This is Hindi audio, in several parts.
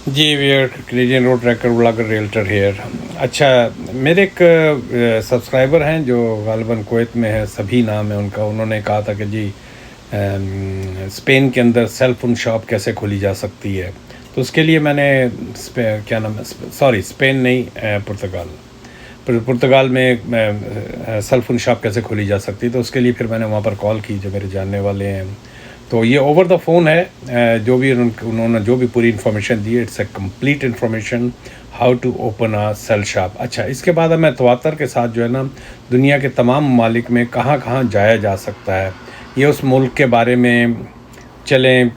Ji we're Canadian road tracker blogger realtor here. अच्छा, मेरे एक सब्सक्राइबर हैं जो गालिबन कुवैत में है, सभी नाम है उनका। उन्होंने कहा था कि जी स्पेन के अंदर सेल फोन शॉप कैसे खोली जा सकती है। तो उसके लिए मैंने क्या नाम है, सॉरी स्पेन नहीं, पुर्तगाल। पुर्तगाल में सेल फोन शॉप कैसे खोली जा सकती है, तो उसके लिए फिर मैंने वहाँ पर कॉल की जो मेरे जानने वाले हैं। तो ये ओवर द फ़ोन है, जो भी उन्होंने जो भी पूरी इन्फॉर्मेशन दी है, it's a complete information how to open a cell shop. अच्छा, इसके बाद अब मैं तवातर के साथ जो है ना, दुनिया के तमाम ममालिक में कहाँ कहाँ जाया जा सकता है, ये उस मुल्क के बारे में, चलें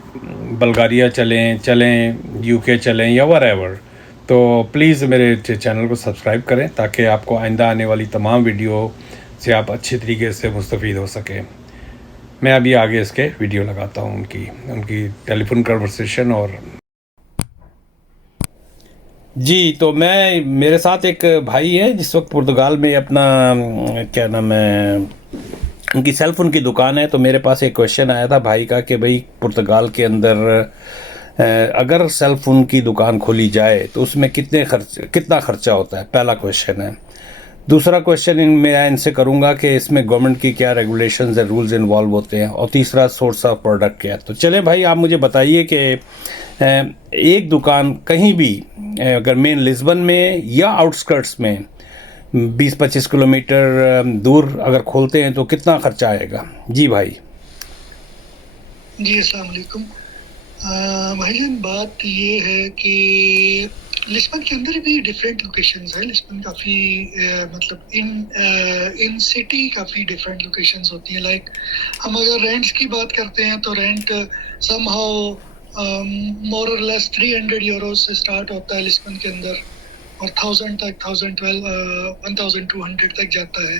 बल्गारिया चलें चलें यूके चलें या वरेवर। तो प्लीज़ मेरे चैनल को सब्सक्राइब करें ताकि आपको आइंदा आने वाली तमाम वीडियो से आप अच्छे तरीके से मुस्तफ़ीद हो सकें। मैं अभी आगे इसके वीडियो लगाता हूँ, उनकी उनकी टेलीफोन कन्वर्सेशन। और जी, तो मैं मेरे साथ एक भाई है जिस वक्त पुर्तगाल में अपना क्या नाम है, उनकी सेल फोन की दुकान है। तो मेरे पास एक क्वेश्चन आया था भाई का कि भाई पुर्तगाल के अंदर अगर सेल फोन की दुकान खोली जाए तो उसमें कितना खर्चा होता है, पहला क्वेश्चन है। दूसरा क्वेश्चन मैं इनसे करूंगा कि इसमें गवर्नमेंट की क्या रेगुलेशंस और रूल्स इन्वॉल्व होते हैं। और तीसरा, सोर्स ऑफ प्रोडक्ट क्या है। तो चले भाई, आप मुझे बताइए कि एक दुकान कहीं भी, अगर मेन लिस्बन में या आउटस्कर्ट्स में 20-25 किलोमीटर दूर अगर खोलते हैं तो कितना खर्चा आएगा। जी भाई। जी अस्सलाम वालेकुम। भाईजान, बात ये है कि लिस्बन के अंदर भी डिफरेंट लोकेशंस है। लिस्बन काफ़ी मतलब इन सिटी काफ़ी डिफरेंट लोकेशंस होती है। लाइक हम अगर रेंट्स की बात करते हैं तो रेंट समहाउ मोर और लेस 300 यूरो से स्टार्ट होता है लिस्बन के अंदर, और 1000 तक, 1200 तक जाता है।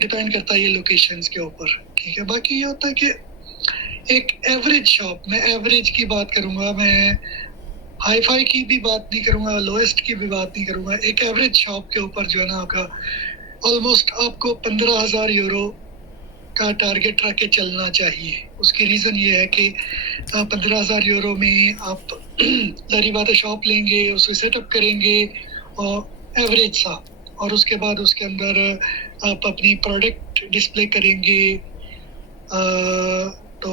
डिपेंड करता है ये लोकेशंस के ऊपर। ठीक है, बाकी ये होता है कि एक एवरेज शॉप, मैं एवरेज की बात करूंगा, मैं हाई फाई की भी बात नहीं करूंगा, लोएस्ट की भी बात नहीं करूंगा। एक एवरेज शॉप के ऊपर जो है ना आपका ऑलमोस्ट आपको 15,000 यूरो का टारगेट रख के चलना चाहिए। उसकी रीज़न ये है कि 15,000 यूरो में आप सारी बातें शॉप लेंगे, उसे सेटअप करेंगे और एवरेज सा, और उसके बाद उसके अंदर आप अपनी प्रोडक्ट डिस्प्ले करेंगे। तो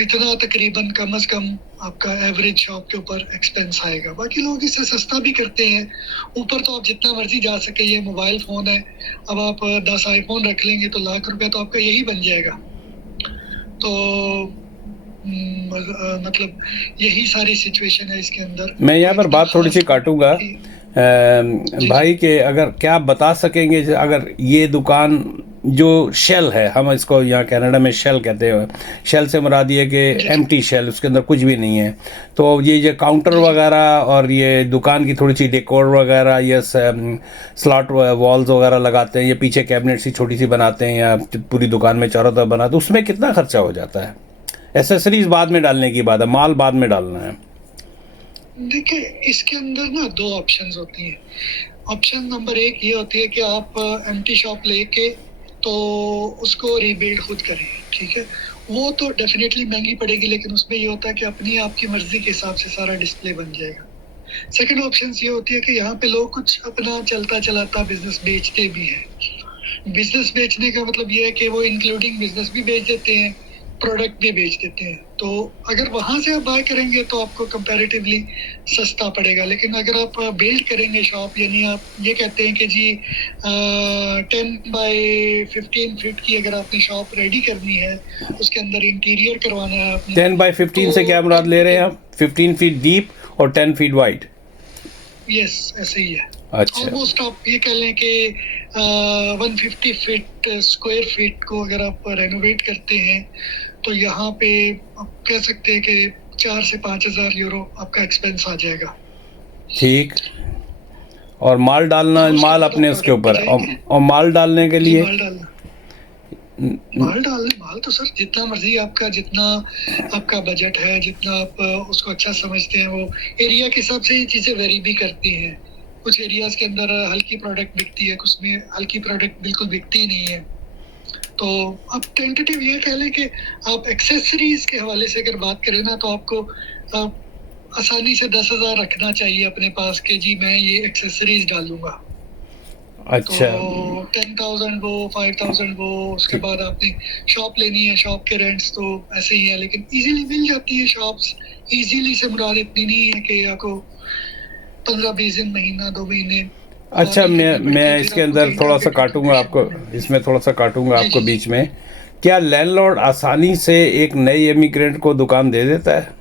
इतना तकरीबन कम से कम आपका एवरेज शॉप के ऊपर एक्सपेंस आएगा। बाकी लोग इसे सस्ता भी करते हैं। ऊपर तो आप जितना मर्जी जा सके, ये मोबाइल फ़ोन है। अब आप 10 आईफोन रख लेंगे तो लाख रुपए तो आपका यही बन जाएगा। तो मतलब यही सारी सिचुएशन है इसके अंदर। मैं यहाँ कोई पर इतना बात थोड़ी सी खास काटूंगा जी जी भाई के, अगर क्या आप बता सकेंगे अगर ये दुकान जो शेल है, हम इसको यहाँ कनाडा में शेल कहते हैं, शेल से मुराद ये कि जी जी एम्प्टी शेल, उसके अंदर कुछ भी नहीं है। तो ये काउंटर जी जी वगैरह और ये दुकान की थोड़ी सी डेकोर वगैरह, ये स्लॉट वॉल्स वगैरह लगाते हैं, ये पीछे कैबिनेट सी छोटी सी बनाते हैं या पूरी दुकान में चारों तरफ बनाते हैं, उसमें कितना खर्चा हो जाता है। एसेसरीज बाद में डालने की बात है, माल बाद में डालना है। देखिए, इसके अंदर ना दो ऑप्शंस होती हैं। ऑप्शन नंबर एक ये होती है कि आप एम्प्टी शॉप लेके तो उसको रीबिल्ड खुद करें। ठीक है, वो तो डेफिनेटली महंगी पड़ेगी, लेकिन उसमें ये होता है कि अपनी आपकी मर्जी के हिसाब से सारा डिस्प्ले बन जाएगा। सेकंड ऑप्शन ये होती है कि यहाँ पे लोग कुछ अपना चलता चलाता बिजनेस बेचते भी हैं। बिजनेस बेचने का मतलब ये है कि वो इंक्लूडिंग बिजनेस भी बेच देते हैं, प्रोडक्ट भी बेच देते हैं। तो अगर वहां से आप बाय करेंगे तो आपको कंपैरेटिवली सस्ता पड़ेगा। लेकिन अगर आप बिल्ड करेंगे शॉप, यानी आप ये कहते हैं कि जी 10 बाई 15 फीट की अगर आपने शॉप रेडी करनी है, उसके अंदर इंटीरियर करवाना है आपने, 10 बाई 15 से क्या तो मुराद ले रहे हैं आप? 15 फीट डीप और 10 फीट वाइड। यस, ऐसे ही है। अच्छा। ऑलमोस्ट आप ये कह लें कि 150 फीट स्क्वायर फीट को अगर आप रेनोवेट करते हैं तो यहाँ पे आप कह सकते हैं कि 4 से 5 हज़ार यूरो आपका एक्सपेंस आ जाएगा। ठीक। और माल डालना, और उसके माल बाद आप अपने उसके प्रोडक्ट पे ऊपर, जाएंगे। और माल डालने के जी, लिए। माल डालना, माल तो सर जितना मर्जी आपका, जितना आपका बजट है, जितना आप उसको अच्छा समझते हैं, वो एरिया के हिसाब से ये चीज़ें वेरी भी करती हैं। कुछ एरियाज के अंदर हल्की प्रोडक्ट बिकती है, कुछ में हल्की प्रोडक्ट बिल्कुल बिकती ही नहीं है। तो आप टेंटेटिव ये कह लें कि आप एक्सेसरीज के हवाले से अगर बात करें ना, तो आपको आसानी से 10,000 रखना चाहिए अपने पास कि जी मैं ये एक्सेसरीज डालूंगा। तो अच्छा 10,000 वो, 5,000 वो, उसके बाद आपने शॉप लेनी है, शॉप के रेंट्स तो ऐसे ही है, लेकिन इजीली मिल जाती है शॉप्स। इजीली से मुराद इतनी नहीं है कि आपको 15-20 दिन, महीना, 2 महीने अच्छा, प्लानिंग करनी पड़ती है, मैं फिर इसके आपको अंदर कहीं थोड़ा सा टारगेट काटूंगा एक्टिविटी आपको, करनी पड़ती इसमें थोड़ा सा काटूंगा है। जी आपको जी जी। बीच में। क्या लैंडलॉर्ड आसानी से एक नए इमिग्रेंट को दुकान दे देता है,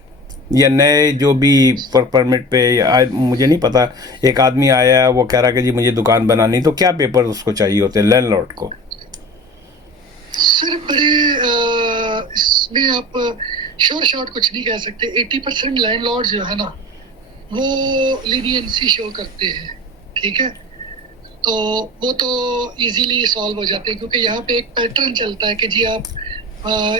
या नए जो भी वर्क परमिट पे, या मुझे नहीं पता, एक आदमी आया है, वो कह रहा है कि जी मुझे दुकान बनानी, तो क्या पेपर उसको चाहिए होते हैं लैंडलॉर्ड को? सर बड़े इसमें आप श्योर शॉर्ट कुछ नहीं कह सकते। 80% लैंडलॉर्ड जो है ना, वो लीनियंसी शो करते हैं, ठीक है। तो वो तो इजीली सॉल्व हो जाते हैं, क्योंकि यहाँ पे एक पैटर्न चलता है कि जी आप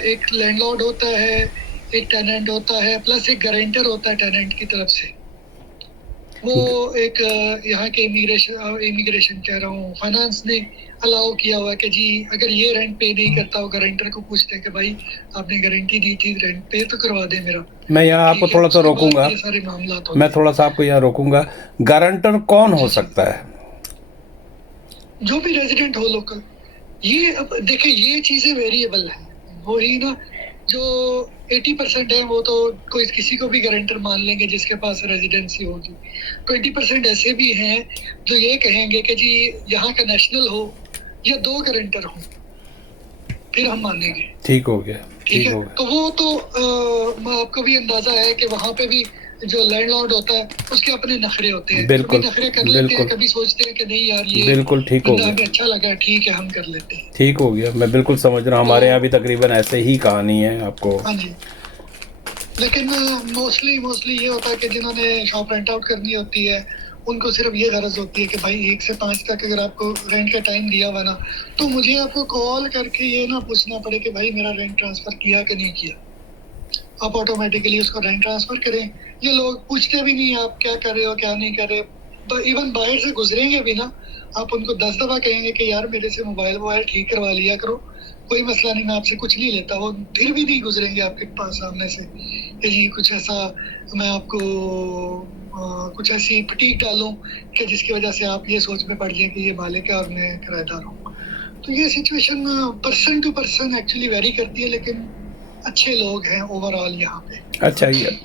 एक लैंडलॉर्ड होता है, एक टेनेंट होता है, प्लस एक गारंटर होता है टेनेंट की तरफ से। वो एक यहाँ के इमिग्रेशन कह रहा हूँ, फाइनेंस ने अलाउ किया हुआ है कि जी अगर ये रेंट पे नहीं करता हो, गारंटर को पूछते हैं कि भाई आपने गारंटी दी थी, रेंट पे तो करवा दे मेरा, मैं यहाँ आपको ठीक है। थोड़ा सा उसके बाद रोकूंगा, ये सारे मामला मैं होते हैं। थोड़ा सा आपको यहाँ रोकूंगा। गारंटर कौन हो जी जी। सकता है? जो भी रेजिडेंट हो लोकल। ये अब देखिए, ये चीजें वेरिएबल है। वही ना, जो 80% है वो तो कोई किसी को भी गारंटर मान लेंगे जिसके पास रेजिडेंसी होगी। 20% ऐसे भी हैं जो ये कहेंगे कि जी यहाँ का नेशनल हो या 2 गारंटर हो, फिर हम मानेंगे, ठीक हो गया, ठीक ठीक है। हो गया। तो वो तो आपको भी अंदाजा है कि वहां पे भी जो लैंडलॉर्ड होता है उसके अपने नखरे होते हैं, कभी बिल्कुल, नखरे कर लेते हैं, बिल्कुल, कभी सोचते हैं कि नहीं यार ये बिल्कुल ठीक हो बंदा गया, हमें अच्छा लगा है, ठीक है हम कर लेते हैं। ठीक हो गया। मैं बिल्कुल समझ रहा हूँ, तो हमारे यहाँ भी तकरीबन ऐसे ही कहानी है आपको। हाँ जी। लेकिन मोस्टली ये होता है कि जिन्होंने शॉप रेंट आउट करनी होती है, उनको सिर्फ ये गरज होती है कि भाई 1 से 5 तक अगर आपको रेंट का टाइम दिया हुआ ना, तो मुझे आपको कॉल करके ये ना पूछना पड़े कि भाई मेरा रेंट ट्रांसफर किया कि नहीं किया। आप ऑटोमेटिकली उसको रेंट ट्रांसफर करें। ये लोग पूछते भी नहीं आप क्या कर रहे हो, क्या नहीं कर रहे। इवन बाहर से गुजरेंगे भी ना, आप उनको 10 दफा कहेंगे कि यार मेरे से मोबाइल ठीक करवा लिया करो, कोई मसला नहीं, मैं आपसे कुछ नहीं लेता, वो फिर भी नहीं गुजरेंगे आपके पास सामने से कि जी कुछ ऐसा मैं आपको कुछ ऐसी फटीक डालूं कि जिसकी वजह से आप ये सोच में पड़ जाए कि ये मालिक है और मैं किराएदार हूँ। तो ये situation person to person actually vary करती है, लेकिन अच्छे लोग हैं ओवरऑल यहाँ पे। अच्छा, ये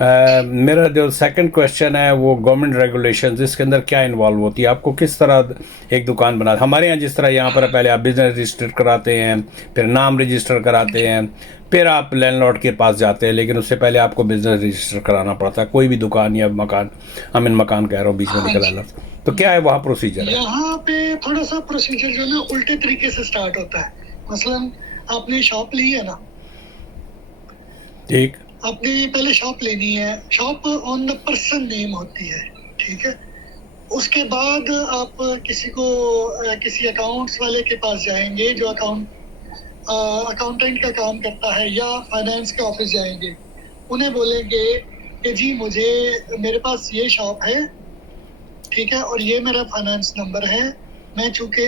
मेरा जो सेकंड क्वेश्चन है वो गवर्नमेंट रेगुलेशंस, इसके अंदर क्या इन्वॉल्व होती है? आपको किस तरह एक दुकान बना, हमारे यहाँ जिस तरह यहाँ पर पहले आप बिजनेस रजिस्टर कराते हैं, फिर नाम रजिस्टर कराते हैं, फिर आप लैंडलॉर्ड के पास जाते हैं, लेकिन उससे पहले आपको बिजनेस रजिस्टर कराना पड़ता है, कोई भी दुकान या मकान। मकान कह रहा हूँ, बीच में हाँ निकल जी। आया। तो क्या है वहाँ प्रोसीजर है? यहाँ पे थोड़ा सा प्रोसीजर जो है ना उल्टे तरीके से स्टार्ट होता है। मसलन आपने शॉप ली है ना, ठीक। आपने पहले शॉप लेनी है, shop on the person name होती है, ठीक है। उसके बाद आप किसी को किसी अकाउंट्स वाले के पास जाएंगे जो अकाउंटेंट का काम करता है, या फाइनेंस के ऑफिस जाएंगे, उन्हें बोलेंगे कि जी मुझे मेरे पास ये शॉप है, ठीक है, और ये मेरा फाइनेंस नंबर है। मैं चूंकि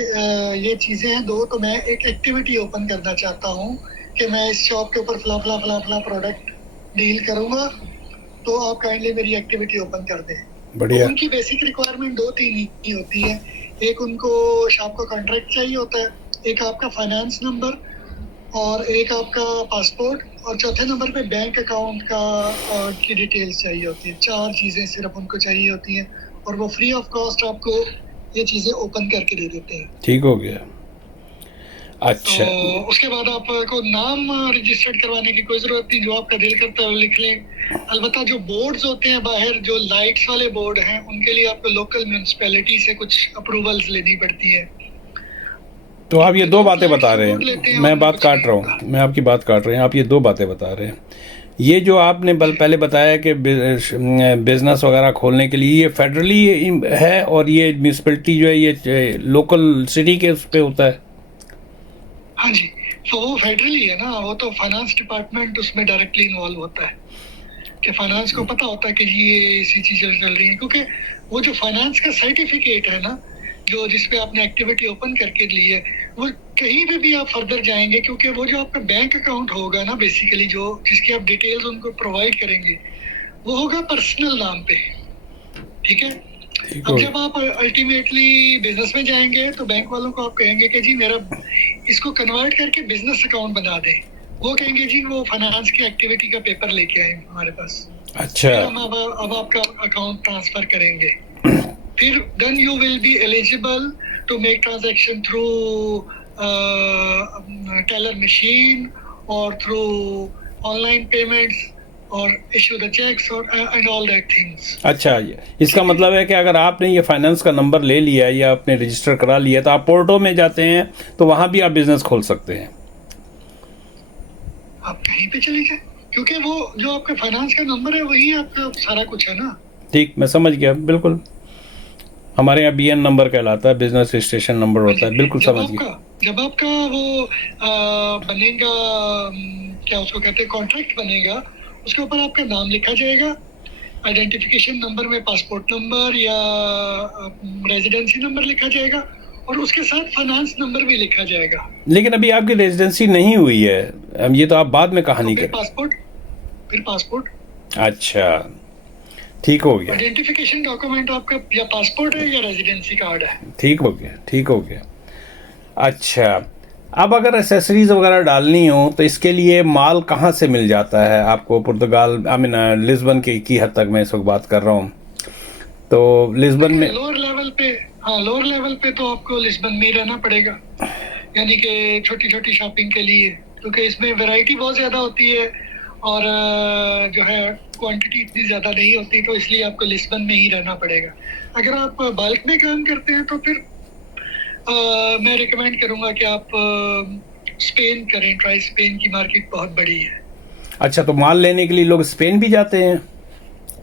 ये चीज़ें हैं दो, तो मैं एक एक्टिविटी ओपन करना चाहता हूँ कि मैं इस शॉप के ऊपर फला फला फला फला प्रोडक्ट डील करूँगा, तो आप काइंडली मेरी एक्टिविटी ओपन कर दें। तो बढ़िया। उनकी बेसिक रिक्वायरमेंट 2-3 ही होती है। एक उनको शॉप का कॉन्ट्रैक्ट चाहिए होता है, एक आपका फाइनेंस नंबर, और एक आपका पासपोर्ट, और चौथे नंबर पे बैंक अकाउंट का की डिटेल्स चाहिए होती है। 4 चीज़ें सिर्फ उनको चाहिए होती हैं, और वो फ्री ऑफ कॉस्ट आपको ये चीज़ें ओपन करके दे देते हैं। ठीक हो गया। तो अच्छा। उसके बाद आपको नाम रजिस्टर्ड करवाने की कोई ज़रूरत नहीं, जो आपका दिल करता है वो लिख लें। अलबत्ता जो बोर्ड्स होते हैं बाहर, जो लाइट्स वाले बोर्ड हैं, उनके लिए आपको लोकल म्यूनसिपैलिटी से कुछ अप्रूवल्स लेनी पड़ती है। तो आप ये दो विदाउट बातें लाइट्स बता के रहे बोर्ड लेते हैं, हैं, मैं उनमें बात कुछ काट नहीं रहा होगा। हूँ, मैं आपकी बात काट रहे हैं, आप ये दो बातें बता रहे हैं। ये जो आपने पहले बताया कि बिजनेस वगैरह खोलने के लिए ये फेडरली है, और ये म्यूनसिपैलिटी जो है ये लोकल सिटी के उस पे होता है। हाँ जी, तो वो फेडरली है ना, वो तो फाइनेंस डिपार्टमेंट उसमें डायरेक्टली इन्वॉल्व होता है कि फाइनेंस को पता होता है कि ये ऐसी चीजें चल रही हैं, क्योंकि वो जो फाइनेंस का सर्टिफिकेट है ना, जो जिसपे आपने एक्टिविटी ओपन करके ली है, वो कहीं पे भी आप फर्दर जाएंगे, क्योंकि वो जो आपका बैंक अकाउंट होगा ना, बेसिकली जो जिसकी आप डिटेल्स उनको प्रोवाइड करेंगे, वो होगा पर्सनल नाम पे, ठीक है। ठीक अब हो जब आप अल्टीमेटली बिजनेस में जाएंगे तो बैंक वालों को आप कहेंगे कि जी मेरा इसको कन्वर्ट करके बिजनेस अकाउंट बना दें, वो कहेंगे जी वो फाइनेंस की एक्टिविटी का पेपर लेके आए हमारे पास, अच्छा। फिर हम अब आपका अकाउंट ट्रांसफर करेंगे, फिर then you will be eligible to make transaction through teller machine और थ्रू ऑनलाइन पेमेंट्स और इशू द चेक्स और एंड ऑल दैट थिंग्स। अच्छा, इसका मतलब है कि अगर आपने ये फाइनेंस का नंबर ले लिया या आपने रजिस्टर करा लिया तो आप पोर्टो में जाते हैं तो वहाँ भी आप बिजनेस खोल सकते हैं। आप कहीं पे चले जाए, क्योंकि वो जो आपका फाइनेंस का नंबर है वही आपका सारा कुछ है ना। ठीक, मैं समझ गया बिल्कुल। हमारे यहाँ BN नंबर कहलाता है, बिजनेस रजिस्ट्रेशन नंबर होता है, बिल्कुल समझ गया। जब आपका वो बनेगा, क्या उसको कहते हैं, कॉन्ट्रैक्ट बनेगा, उसके ऊपर आपका नाम लिखा जाएगा, आइडेंटिफिकेशन नंबर में पासपोर्ट नंबर या रेजिडेंसी नंबर लिखा जाएगा और उसके साथ फाइनेंस नंबर भी लिखा जाएगा। लेकिन अभी आपकी रेजिडेंसी नहीं हुई है, अब ये तो आप बाद में कहानी फिर कर। पासपोर्ट, फिर पासपोर्ट। अच्छा, ठीक हो गया। आइडेंटिफिकेशन डॉक्यूमेंट आपका या पासपोर्ट है या रेजिडेंसी कार्ड है। ठीक हो गया, ठीक हो गया। अच्छा, अब अगर एसेसरीज वगैरह डालनी हो तो इसके लिए माल कहाँ से मिल जाता है आपको? पुर्तगाल, आई मीन लिस्बन की हद तक मैं इस वक्त बात कर रहा हूँ, तो लिस्बन में लोअर लेवल पे, हाँ लोअर लेवल पे तो आपको लिस्बन में ही रहना पड़ेगा, यानी कि छोटी छोटी शॉपिंग के लिए, क्योंकि इसमें वैरायटी बहुत ज़्यादा होती है और जो है क्वांटिटी इतनी ज़्यादा नहीं होती, तो इसलिए आपको लिस्बन में ही रहना पड़ेगा। अगर आप बल्क में काम करते हैं तो फिर मैं रिकमेंड करूँगा कि आप स्पेन करें ट्राई, स्पेन की मार्केट बहुत बड़ी है। अच्छा, तो माल लेने के लिए लोग स्पेन भी जाते हैं?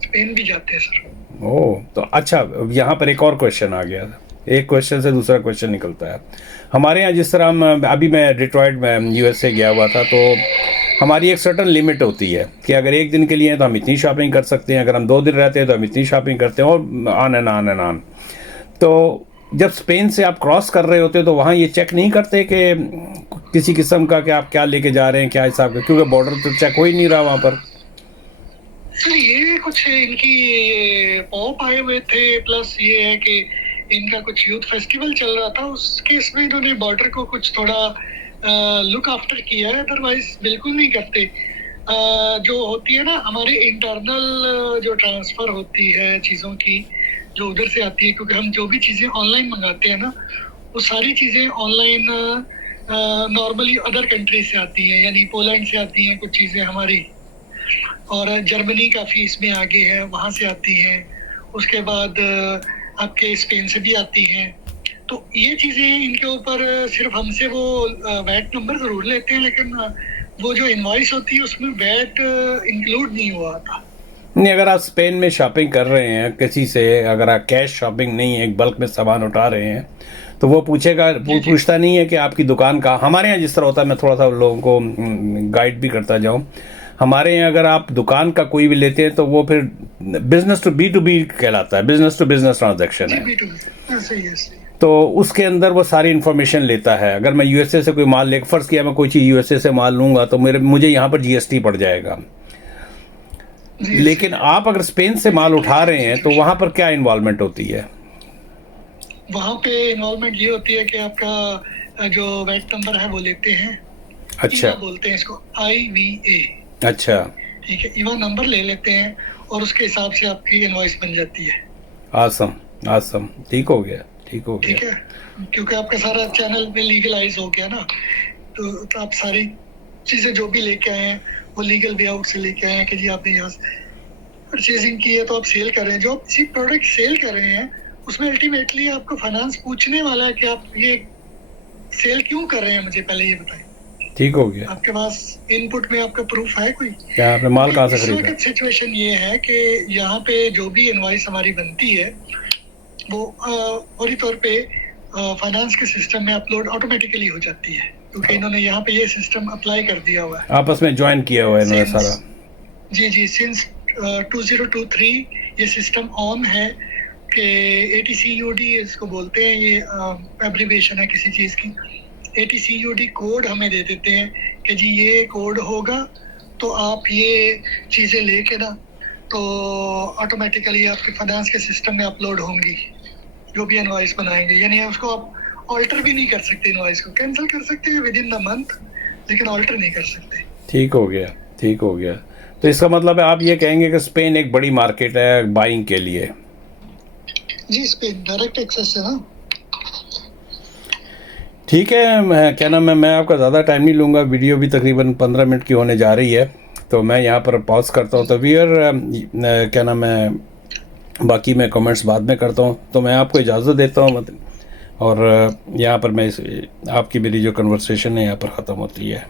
स्पेन भी जाते हैं सर। ओह, तो अच्छा, यहाँ पर एक और क्वेश्चन आ गया। एक क्वेश्चन से दूसरा क्वेश्चन निकलता है। हमारे यहाँ जिस तरह हम, अभी मैं डिट्रॉइट में USA गया हुआ था, तो हमारी एक सर्टन लिमिट होती है कि अगर एक दिन के लिए हैं तो हम इतनी शॉपिंग कर सकते हैं, अगर हम 2 दिन रहते हैं तो हम इतनी शॉपिंग करते हैं, और on and on and on. तो जब स्पेन से आप क्रॉस कर रहे होते तो वहाँ ये चेक नहीं करते कि किसी किस्म का कि आप क्या लेके जा रहे हैं, क्या हिसाब का, क्योंकि बॉर्डर तो चेक हो ही नहीं रहा वहाँ पर। सर ये कुछ इनकी पॉप आए हुए थे, प्लस ये है कि इनका कुछ यूथ फेस्टिवल चल रहा था, उसके इसमें इन्होंने बॉर्डर को कुछ थोड़ा लुक आफ्टर किया है, अदरवाइज बिल्कुल नहीं करते। जो होती है ना हमारे इंटरनल जो ट्रांसफर होती है चीज़ों की, जो उधर से आती है, क्योंकि हम जो भी चीज़ें ऑनलाइन मंगाते हैं ना, वो सारी चीज़ें ऑनलाइन नॉर्मली अदर कंट्री से आती हैं, यानी पोलैंड से आती हैं कुछ चीज़ें हमारी, और जर्मनी काफ़ी इसमें आगे है, वहाँ से आती हैं। उसके बाद आपके स्पेन से भी आती हैं। तो ये चीज़ें इनके ऊपर सिर्फ हमसे वो वैट नंबर ज़रूर लेते हैं, लेकिन वो जो इनवॉइस होती है उसमें वैट इंक्लूड नहीं हुआ था। नहीं, अगर आप स्पेन में शॉपिंग कर रहे हैं किसी से, अगर आप कैश शॉपिंग नहीं है, एक बल्क में सामान उठा रहे हैं, तो वो पूछेगा, पूछता नहीं है कि आपकी दुकान कहाँ। हमारे यहाँ जिस तरह होता है, मैं थोड़ा सा लोगों को गाइड भी करता जाऊँ, हमारे यहाँ अगर आप दुकान का कोई भी लेते हैं तो वो फिर बिजनेस टू B2B कहलाता है, बिजनेस टू बिजनेस ट्रांजैक्शन है। सही है, सही है। तो उसके अंदर वो सारी इन्फॉर्मेशन लेता है। अगर मैं USA से कोई माल ले, फर्ज किया मैं कोई चीज़ USA से माल लूंगा तो मुझे यहाँ पर GST पड़ जाएगा। लेकिन आप अगर स्पेन से माल उठा रहे हैं तो वहां पर क्या इन्वॉल्वमेंट होती है? वहाँ पे इन्वॉल्वमेंट ये होती है कि आपका जो वैट नंबर है वो लेते हैं। अच्छा, बोलते हैं इसको IVA। अच्छा, ठीक है, IVA नंबर ले लेते हैं और उसके हिसाब से आपकी इनवॉइस बन जाती है। आसम, आसम, ठीक हो गया, ठीक हो गया। ठीक है, क्योंकि आपका सारा चैनल में लीगलाइज हो गया ना, तो आप सारी चीज़ें जो भी लेके आए हैं वो लीगल वे आउट से लेके आए हैं कि जी आपने यहाँ से परचेजिंग की है तो आप सेल कर रहे हैं। जो आप किसी प्रोडक्ट सेल कर रहे हैं उसमें अल्टीमेटली आपको फाइनेंस पूछने वाला है कि आप ये सेल क्यों कर रहे हैं, मुझे पहले ये बताएं। ठीक हो गया। आपके पास इनपुट में आपका प्रूफ है कोई? क्या आपने माल कहाँ से खरीदा? सिचुएशन ये है कि यहाँ पे जो भी इनवॉइस हमारी बनती है वो फौरी तौर पे फाइनेंस के सिस्टम में अपलोड ऑटोमेटिकली हो जाती है, क्योंकि इन्होंने यहाँ पे ये सिस्टम अप्लाई कर दिया हुआ है, आपस में ज्वाइन किया हुआ है इन्होंने सारा। जी जी, सिंस 2023 ये सिस्टम ऑन है कि ATCUD इसको बोलते हैं, ये एब्रिविएशन है किसी चीज़ की। ATCUD कोड हमें दे देते हैं कि जी ये कोड होगा तो आप ये चीज़ें लेके ना तो ऑटोमेटिकली आपके फाइनेंस के सिस्टम में अपलोड होंगी जो भी इनवॉइस बनाएंगे। यानी उसको आप ऑल्टर भी नहीं कर सकते, इनवॉइस को कैंसिल कर सकते हैं विद इन द मंथ, लेकिन ऑल्टर नहीं कर सकते। ठीक हो गया, ठीक हो गया। तो इसका मतलब है आप ये कहेंगे कि स्पेन एक बड़ी मार्केट है बाइंग के लिए? जी, स्पेन डायरेक्ट एक्सेस है ना। ठीक है, क्या नाम है, मैं आपका ज़्यादा टाइम नहीं लूँगा, वीडियो भी तकरीबन 15 मिनट की होने जा रही है, तो मैं यहाँ पर पॉज करता हूँ। तो व्यूअर क्या नाम है, बाकी मैं कमेंट्स बाद में करता हूँ, तो मैं आपको इजाज़त देता हूँ और यहाँ पर मैं आपकी मेरी जो कन्वर्सेशन है यहाँ पर ख़त्म होती है।